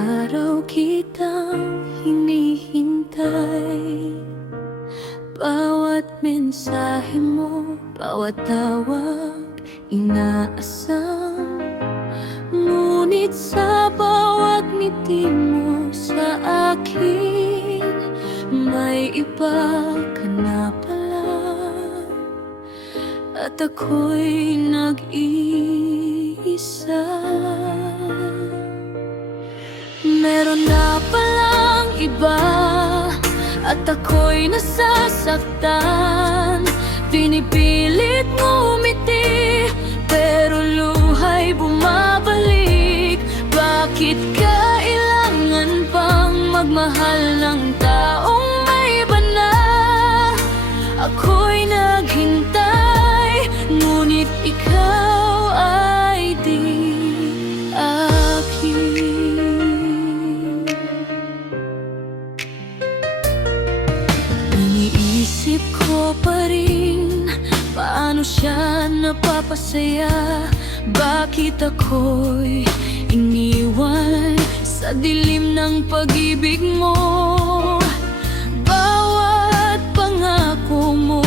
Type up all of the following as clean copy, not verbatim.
araw kitang hinihintay. Bawat mensahe mo, bawat tawag, inaasam. Ngunit sa bawat ngiti mo sa akin, may iba ka na pala. At ako'y nag-iisa. Meron na palang iba, at ako'y nasasaktan. Pinipilit ngumiti, pero luha'y bumabalik. Bakit kailangan pang magmahal ng taong may iba na? Ako'y naghintay, ngunit ikaw ay di akin. Iniisip ko pa rin, paano siya napapasaya? Bakit ako'y iniwan sa dilim ng pag-ibig mo? Bawat pangako mo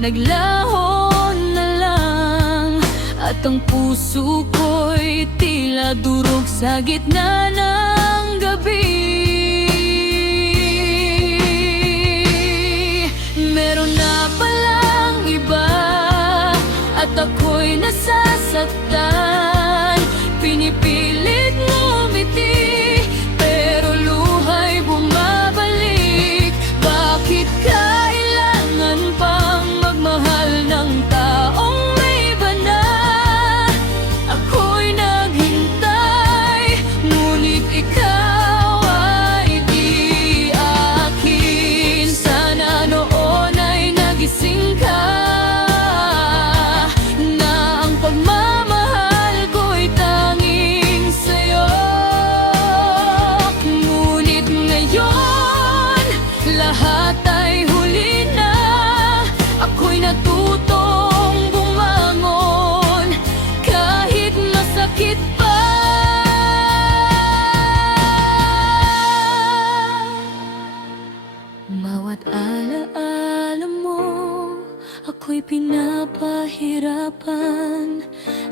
naglaho na lang, at ang puso ko'y tila durog sa gitna ng gabi. Meron na palang iba, at ako'y nasasaktan. Pinipilit ngumiti, pero luha'y bumabalik. Bakit kailangan pang magmahal ng taong may iba na? Ako'y naghintay, ngunit ikaw ay di akin. Sana noon ay nagising ka, na ang pagmamahal ko'y tanging sa'yo. Ngunit ngayon, lahat ay huli na. Ako'y natutong bumangon, kahit masakit pa. Bawat alaala mo, ako'y pinapahirapan.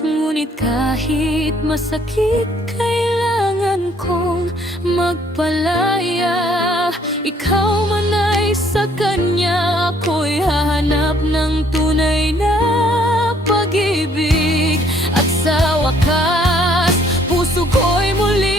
Ngunit kahit masakit, kailangan kong magpalaya. Ikaw man ay sa kanya, ako'y hahanap ng tunay na pag-ibig. At sa wakas, puso ko'y muli